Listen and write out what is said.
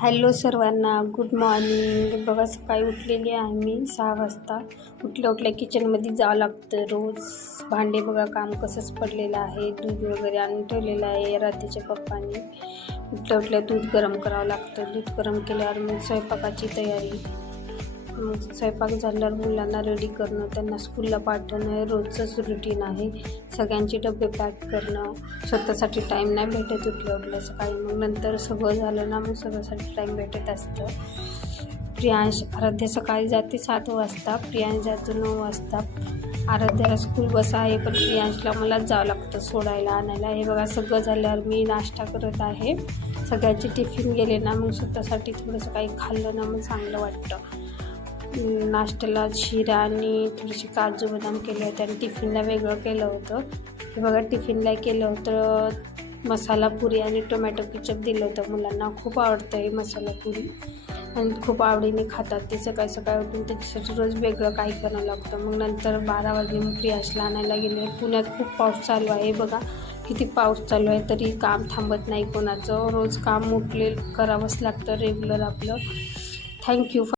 Hello सर्वांना, good morning. बघा सकाळी उठलेली आहे मी 6 वाजता. उठल्या किचनमध्ये जावं लागतं रोज. भांडे बघा काम कसंच पडलेलं आहे. दूध वगैरे आणून ठेवलेलं आहे रात्रीच्या पप्पांनी. उठल्या दूध गरम करावं लागतं. दूध गरम केल्यावर मग स्वयंपाकाची तयारी. मग स्वयंपाक झाल्यावर मुलांना रेडी करणं, त्यांना स्कूलला पाठवणं हे रोजचंच रुटीन आहे. सगळ्यांचे डबे पॅक करणं, स्वतःसाठी टाईम नाही भेटत उठल्या सकाळी. मग नंतर सगळं झालं ना, मग स्वतःसाठी टाईम भेटत असतं. प्रियांश आराध्या सकाळी जाते 7 वाजता, प्रियांश जातो 9 वाजता. आराध्याला स्कूल बस आहे, पण प्रियांशला मलाच जावं लागतं सोडायला आणायला. हे बघा सगळं झाल्यावर मी नाश्ता करत आहे. सगळ्यांचे टिफिन गेले ना, मग स्वतःसाठी थोडंसं काही खाल्लं ना मग चांगलं वाटतं. नाश्त्याला शिरा आणि थोडीशी काजू बदाम केले होते आणि टिफिनला वेगळं केलं होतं. हे बघा टिफिनला केलं होतं मसाला पुरी आणि टोमॅटो केचप दिलं होतं. मुलांना खूप आवडतं हे मसाला पुरी आणि खूप आवडीने खातात ते. सकाळी सकाळी उठून त्याच्यासाठी रोज वेगळं काही करावं लागतं. मग नंतर 12 वाजले मग प्रियांशला आणायला गेले. पुण्यात खूप पाऊस चालू आहे. बघा किती पाऊस चालू आहे, तरी काम थांबत नाही कोणाचं. रोज काम करावंच लागतं रेग्युलर आपलं. थँक्यू.